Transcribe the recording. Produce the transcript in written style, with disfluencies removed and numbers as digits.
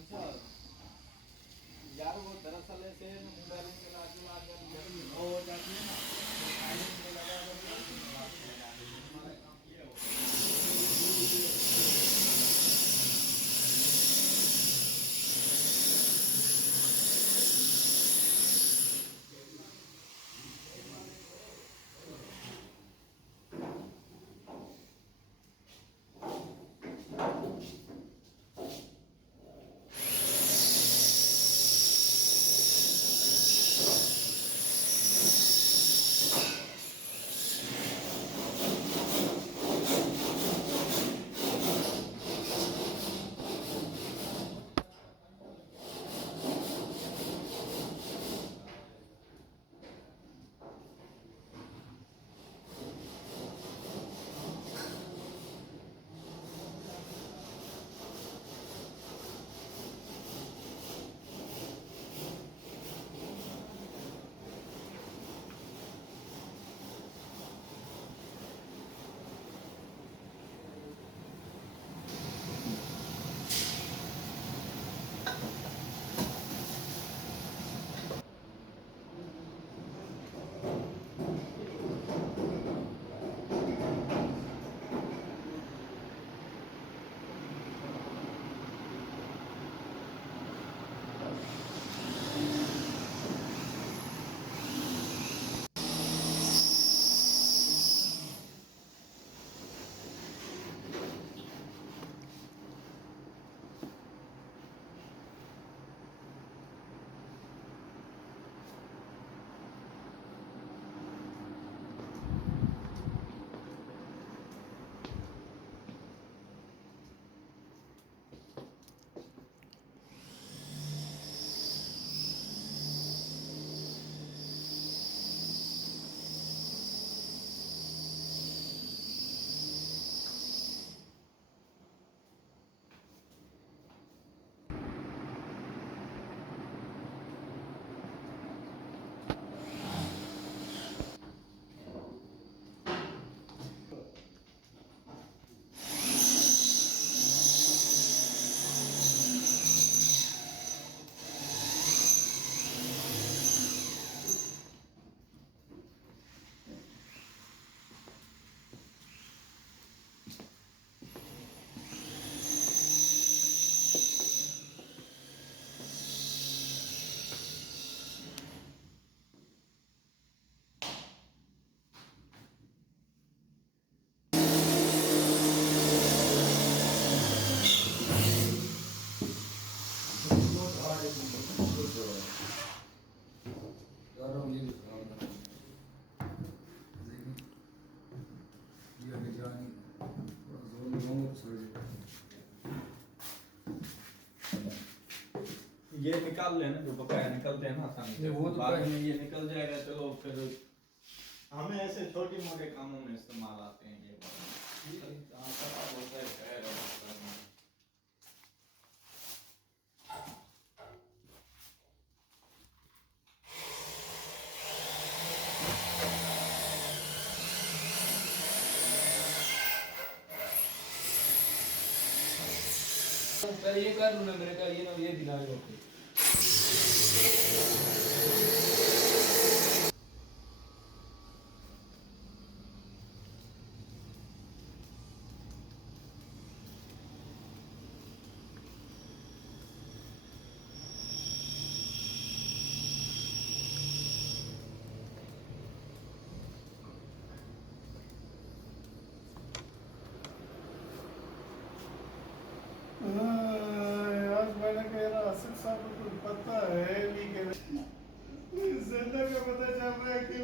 अच्छा यार, वो दरअसल ऐसे बैलेंस के लाज हो जाती है ये निकाल लेना, जो बकाया निकलते हैं ना आसानी से, वो तो बाद में ये निकल जाएगा। चलो फिर हमें ऐसे छोटे मोटे कामों में इस्तेमाल आते हैं ये। कल ये कर लूँ ना मेरे कल ये ना ये दिला लो आज मैंने कह रहा आसिफ साहब को कुछ पता है भी कह रहे जिंदा का पता चल रहा है कि